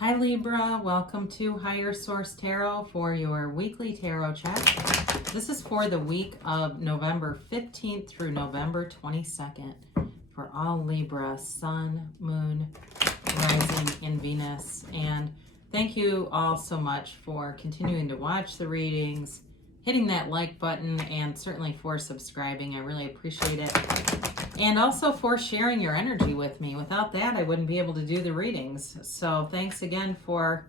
Hi Libra, welcome to Higher Source Tarot for your weekly tarot check. This is for the week of November 15th through November 22nd for all Libra, Sun, Moon, Rising, and Venus. And thank you all so much for continuing to watch the readings, hitting that like button, and certainly for subscribing. I really appreciate it. And also for sharing your energy with me. Without that, I wouldn't be able to do the readings. So thanks again for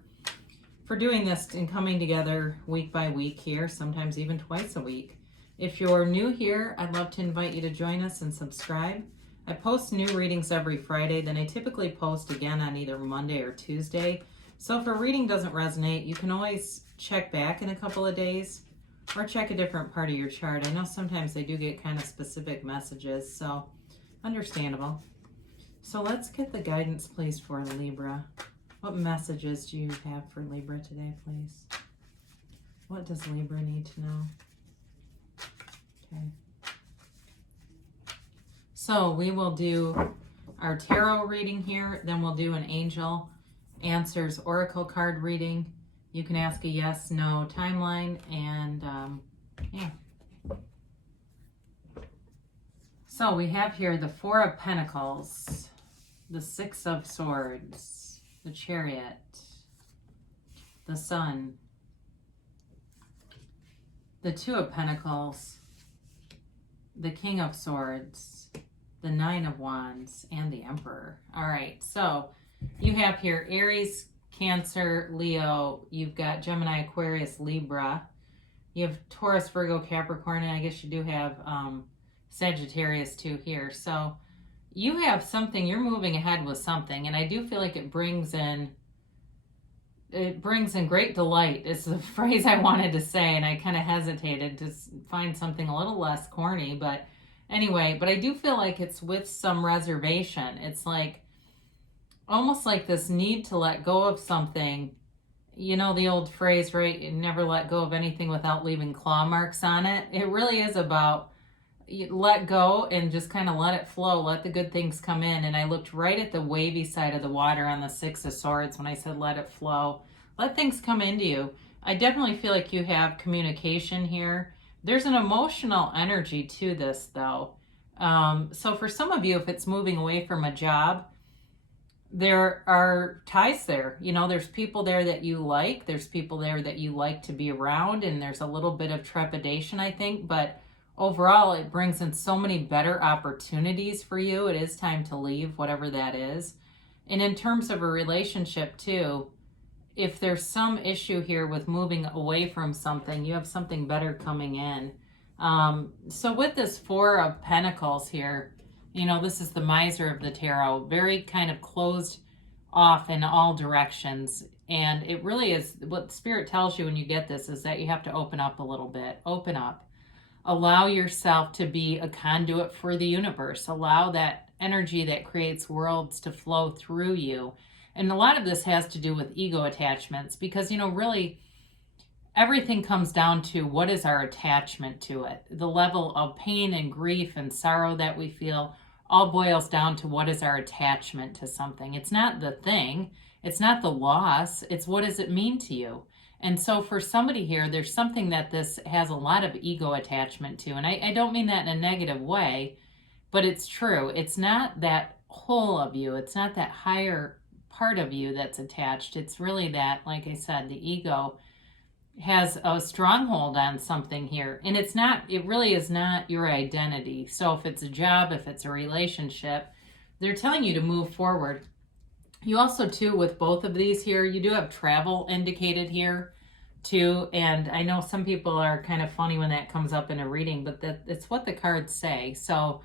doing this and coming together week by week here, sometimes even twice a week. If you're new here, I'd love to invite you to join us and subscribe. I post new readings every Friday, then I typically post again on either Monday or Tuesday. So if a reading doesn't resonate, you can always check back in a couple of days or check a different part of your chart. I know sometimes they do get kind of specific messages, so understandable. So let's get the guidance, please, for Libra. What messages do you have for Libra today, please? What does Libra need to know? Okay. So we will do our tarot reading here, then we'll do an angel answers oracle card reading. You can ask a yes, no timeline, and yeah. So we have here the Four of Pentacles, the Six of Swords, the Chariot, the Sun, the Two of Pentacles, the King of Swords, the Nine of Wands, and the Emperor. All right, so you have here Aries, Cancer, Leo. You've got Gemini, Aquarius, Libra. You have Taurus, Virgo, Capricorn, and I guess you do have Sagittarius too here. So you have something, you're moving ahead with something, and I do feel like it brings in great delight is the phrase I wanted to say, and I kind of hesitated to find something a little less corny, but anyway, but I do feel like it's with some reservation. It's like almost like this need to let go of something. You know the old phrase, right? You never let go of anything without leaving claw marks on it. It really is about let go and just kind of let it flow, let the good things come in. And I looked right at the wavy side of the water on the Six of Swords when I said let it flow. Let things come into you. I definitely feel like you have communication here. There's an emotional energy to this though. So for some of you, if it's moving away from a job, there are ties there. You know, there's people there that you like. There's people there that you like to be around, and there's a little bit of trepidation, I think, but overall, it brings in so many better opportunities for you. It is time to leave, whatever that is. And in terms of a relationship too, if there's some issue here with moving away from something, you have something better coming in. So with this Four of Pentacles here, you know, this is the miser of the tarot, very kind of closed off in all directions. And it really is, what Spirit tells you when you get this is that you have to open up a little bit. Open up. Allow yourself to be a conduit for the universe. Allow that energy that creates worlds to flow through you. And a lot of this has to do with ego attachments because, you know, really everything comes down to what is our attachment to it. The level of pain and grief and sorrow that we feel all boils down to what is our attachment to something. It's not the thing. It's not the loss. It's what does it mean to you? And so for somebody here, there's something that this has a lot of ego attachment to. And I don't mean that in a negative way, but it's true. It's not that whole of you. It's not that higher part of you that's attached. It's really that, like I said, the ego has a stronghold on something here. And it's not, it really is not your identity. So if it's a job, if it's a relationship, they're telling you to move forward. You also, too, with both of these here, you do have travel indicated here, too. And I know some people are kind of funny when that comes up in a reading, but it's what the cards say. So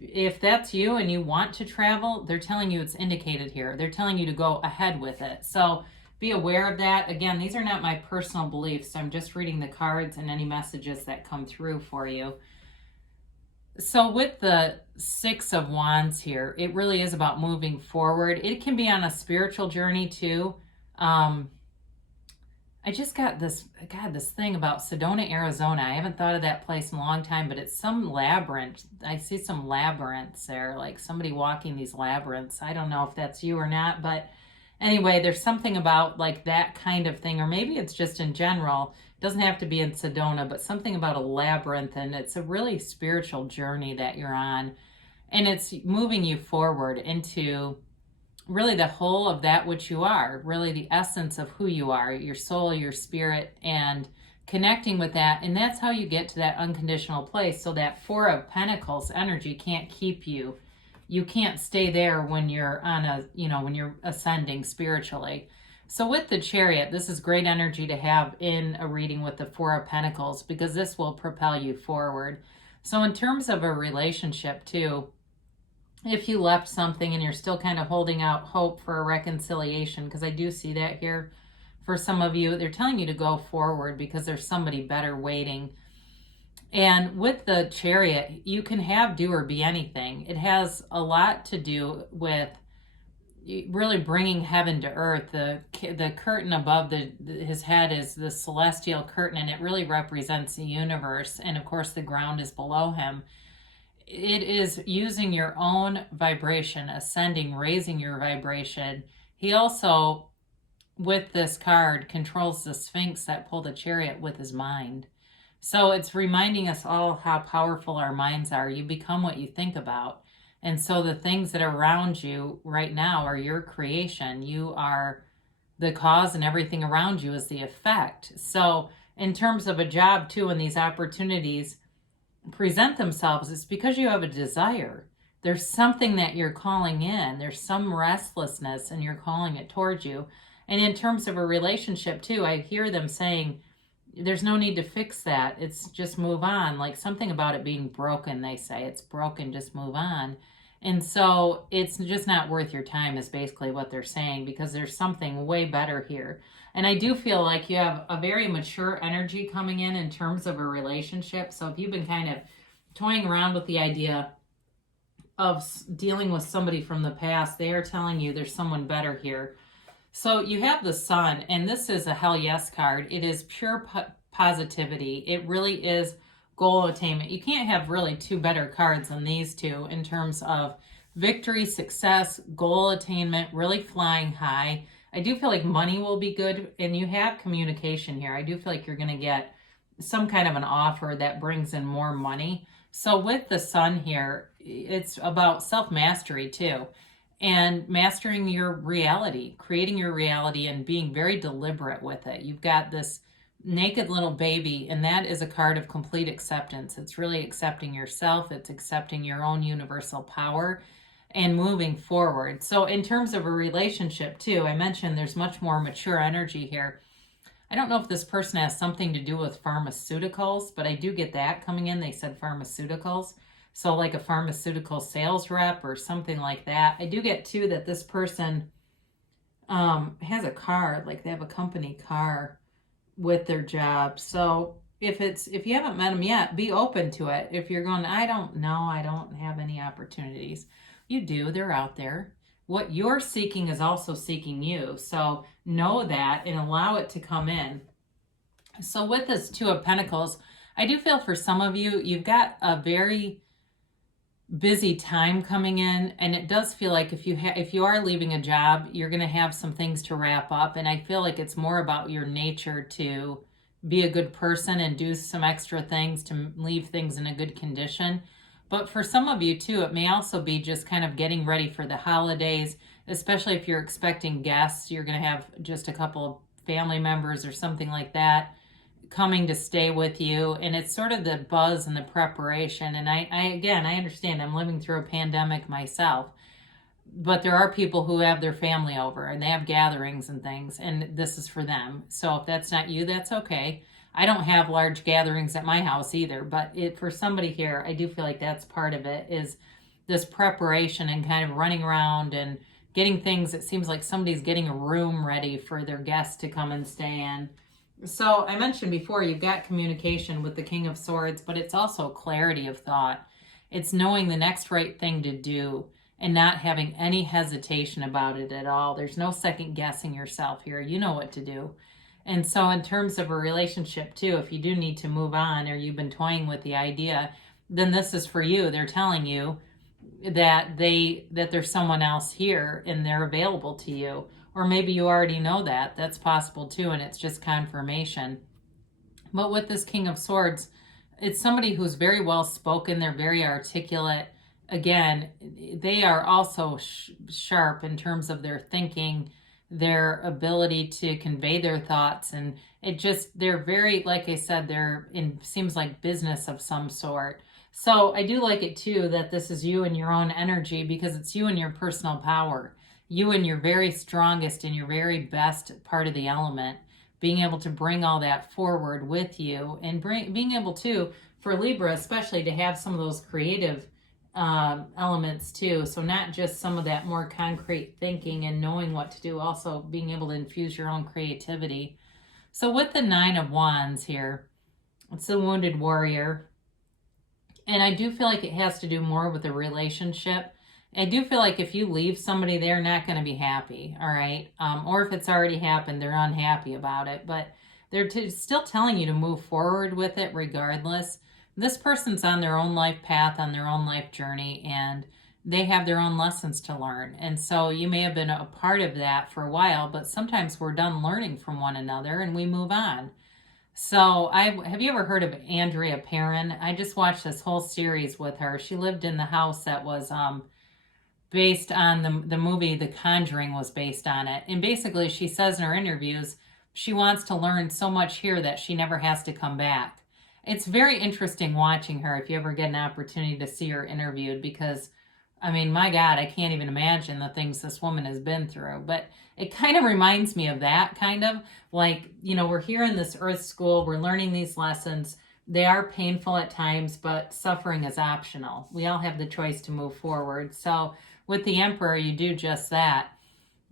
if that's you and you want to travel, they're telling you it's indicated here. They're telling you to go ahead with it. So be aware of that. Again, these are not my personal beliefs. I'm just reading the cards and any messages that come through for you. So with the Six of Wands here, it really is about moving forward. It can be on a spiritual journey too. I just got this thing about Sedona, Arizona. I haven't thought of that place in a long time, but it's some labyrinth. I see some labyrinths there, like somebody walking these labyrinths. I don't know if that's you or not, but Anyway, there's something about like that kind of thing, or maybe it's just in general. It doesn't have to be in Sedona, but something about a labyrinth, and it's a really spiritual journey that you're on, and it's moving you forward into really the whole of that which you are, really the essence of who you are, your soul, your spirit, and connecting with that. And that's how you get to that unconditional place. So that Four of Pentacles energy can't keep you. You can't stay there when you're on a, when you're ascending spiritually. So with the Chariot, this is great energy to have in a reading with the Four of Pentacles, because this will propel you forward. So in terms of a relationship too, if you left something and you're still kind of holding out hope for a reconciliation, because I do see that here for some of you, they're telling you to go forward because there's somebody better waiting. And with the Chariot, you can have, do, or be anything. It has a lot to do with really bringing heaven to earth. The curtain above his head is the celestial curtain, and it really represents the universe. And of course, the ground is below him. It is using your own vibration, ascending, raising your vibration. He also, with this card, controls the Sphinx that pulled the Chariot with his mind. So it's reminding us all how powerful our minds are. You become what you think about. And so the things that are around you right now are your creation. You are the cause, and everything around you is the effect. So in terms of a job too, and these opportunities present themselves, it's because you have a desire. There's something that you're calling in. There's some restlessness, and you're calling it towards you. And in terms of a relationship too, I hear them saying, there's no need to fix that. It's just move on. Like something about it being broken, they say. It's broken, just move on. And so it's just not worth your time is basically what they're saying, because there's something way better here. And I do feel like you have a very mature energy coming in terms of a relationship. So if you've been kind of toying around with the idea of dealing with somebody from the past, they are telling you there's someone better here. So you have the Sun, and this is a hell yes card. It is pure positivity. It really is goal attainment. You can't have really two better cards than these two in terms of victory, success, goal attainment, really flying high. I do feel like money will be good, and you have communication here. I do feel like you're going to get some kind of an offer that brings in more money. So with the Sun here, it's about self-mastery too, and mastering your reality, creating your reality, and being very deliberate with it. You've got this naked little baby, and that is a card of complete acceptance. It's really accepting yourself. It's accepting your own universal power and moving forward. So in terms of a relationship too, I mentioned there's much more mature energy here. I don't know if this person has something to do with pharmaceuticals, but I do get that coming in. They said pharmaceuticals. So like a pharmaceutical sales rep or something like that. I do get too that this person has a car, like they have a company car with their job. So if you haven't met them yet, be open to it. If you're going, I don't know, I don't have any opportunities. You do, they're out there. What you're seeking is also seeking you. So know that and allow it to come in. So with this Two of Pentacles, I do feel for some of you, you've got a very busy time coming in, and it does feel like if you are leaving a job, you're going to have some things to wrap up, and I feel like it's more about your nature to be a good person and do some extra things to leave things in a good condition. But for some of you too, it may also be just kind of getting ready for the holidays, especially if you're expecting guests. You're going to have just a couple of family members or something like that coming to stay with you, and it's sort of the buzz and the preparation. And I understand, I'm living through a pandemic myself, but there are people who have their family over and they have gatherings and things, and this is for them. So if that's not you, that's okay. I don't have large gatherings at my house either, but for somebody here, I do feel like that's part of it, is this preparation and kind of running around and getting things. It seems like somebody's getting a room ready for their guests to come and stay in. So I mentioned before, you've got communication with the King of Swords, but it's also clarity of thought. It's knowing the next right thing to do and not having any hesitation about it at all. There's no second guessing yourself here. You know what to do. And so in terms of a relationship too, if you do need to move on or you've been toying with the idea, then this is for you. They're telling you that there's someone else here and they're available to you. Or maybe you already know that. That's possible too, and it's just confirmation. But with this King of Swords, it's somebody who's very well spoken. They're very articulate. Again, they are also sharp in terms of their thinking, their ability to convey their thoughts. And they're very, like I said, they're in, seems like business of some sort. So I do like it too that this is you and your own energy, because it's you and your personal power. You and your very strongest and your very best part of the element, being able to bring all that forward with you, and being able to, for Libra especially, to have some of those creative elements too. So not just some of that more concrete thinking and knowing what to do, also being able to infuse your own creativity. So with the Nine of Wands here, it's the Wounded Warrior. And I do feel like it has to do more with a relationship. I do feel like if you leave somebody, they're not going to be happy, all right? Or if it's already happened, they're unhappy about it. But they're still telling you to move forward with it regardless. This person's on their own life path, on their own life journey, and they have their own lessons to learn. And so you may have been a part of that for a while, but sometimes we're done learning from one another and we move on. So have you ever heard of Andrea Perrin? I just watched this whole series with her. She lived in the house that was based on the movie The Conjuring was based on it. And basically she says in her interviews, she wants to learn so much here that she never has to come back. It's very interesting watching her if you ever get an opportunity to see her interviewed, because I mean, my God, I can't even imagine the things this woman has been through. But it kind of reminds me of that, kind of like, you know, we're here in this earth school, we're learning these lessons. They are painful at times, but suffering is optional. We all have the choice to move forward. So with the Emperor, you do just that.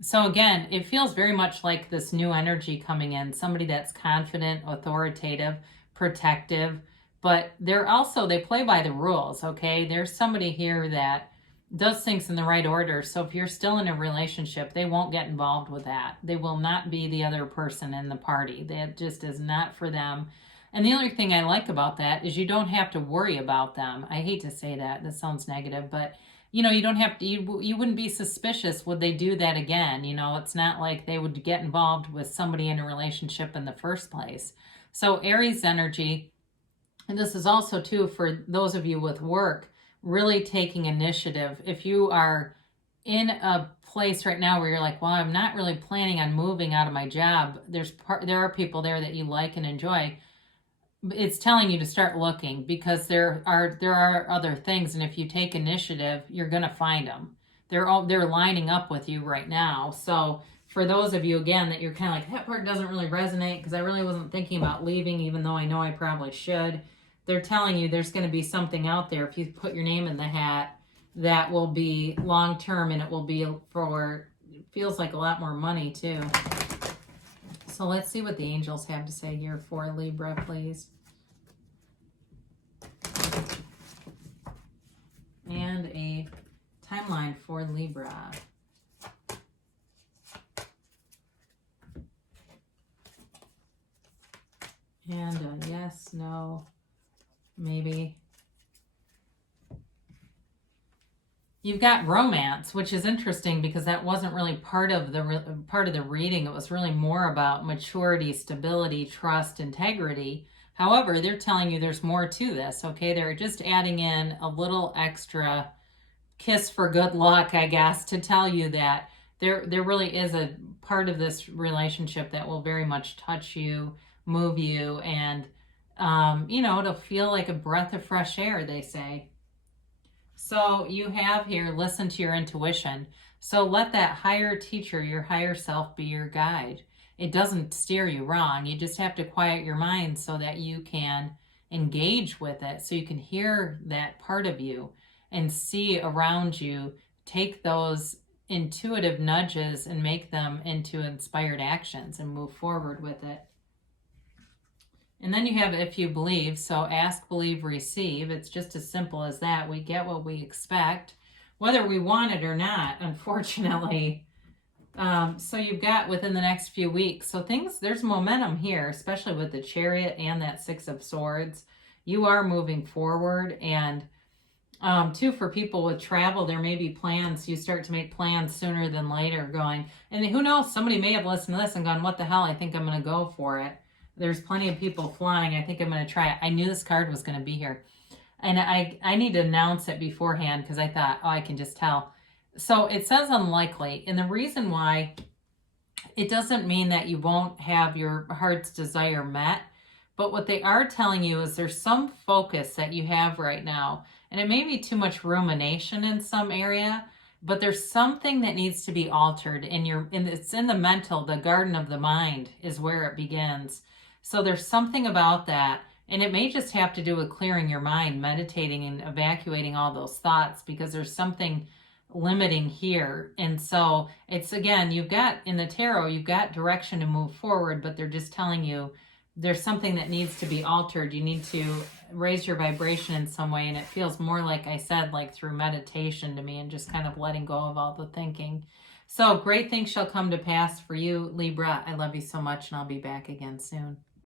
So again, it feels very much like this new energy coming in, somebody that's confident, authoritative, protective, but they play by the rules, okay? There's somebody here that does things in the right order. So if you're still in a relationship, they won't get involved with that. They will not be the other person in the party. That just is not for them. And the other thing I like about that is you don't have to worry about them. I hate to say that. That sounds negative, but you know, you don't have to, you wouldn't be suspicious. Would they do that again? You know, it's not like they would get involved with somebody in a relationship in the first place. So Aries energy, and this is also too for those of you with work, really taking initiative. If you are in a place right now where you're like, well, I'm not really planning on moving out of my job, there are people there that you like and enjoy. It's telling you to start looking, because there are other things, and if you take initiative, you're going to find them. They're lining up with you right now. So for those of you, again, that you're kind of like, that part doesn't really resonate because I really wasn't thinking about leaving, even though I know I probably should. They're telling you there's going to be something out there if you put your name in the hat that will be long-term, and it will be it feels like a lot more money too. So let's see what the angels have to say here for Libra, please. And a timeline for Libra. And a yes, no, maybe. You've got romance, which is interesting because that wasn't really part of the reading. It was really more about maturity, stability, trust, integrity. However, they're telling you there's more to this, okay? They're just adding in a little extra kiss for good luck, I guess, to tell you that there really is a part of this relationship that will very much touch you, move you, and, you know, it'll feel like a breath of fresh air, they say. So you have here, listen to your intuition. So let that higher teacher, your higher self, be your guide. It doesn't steer you wrong. You just have to quiet your mind so that you can engage with it, so you can hear that part of you and see around you. Take those intuitive nudges and make them into inspired actions and move forward with it. And then you have if you believe. So ask, believe, receive. It's just as simple as that. We get what we expect, whether we want it or not, unfortunately. So you've got within the next few weeks. So there's momentum here, especially with the Chariot and that Six of Swords. You are moving forward, and Too, for people with travel, there may be plans. You start to make plans sooner than later going. And who knows, somebody may have listened to this and gone, what the hell, I think I'm going to go for it. There's plenty of people flying. I think I'm going to try it. I knew this card was going to be here. And I need to announce it beforehand because I thought, oh, I can just tell. So it says unlikely. And the reason why, it doesn't mean that you won't have your heart's desire met. But what they are telling you is there's some focus that you have right now. And it may be too much rumination in some area, but there's something that needs to be altered it's in the mental, the garden of the mind is where it begins. So there's something about that. And it may just have to do with clearing your mind, meditating and evacuating all those thoughts, because there's something limiting here. And so it's, again, you've got, in the tarot, you've got direction to move forward, but they're just telling you there's something that needs to be altered. You need to raise your vibration in some way. And it feels more, like I said, like through meditation to me, and just kind of letting go of all the thinking. So great things shall come to pass for you, Libra. I love you so much, and I'll be back again soon.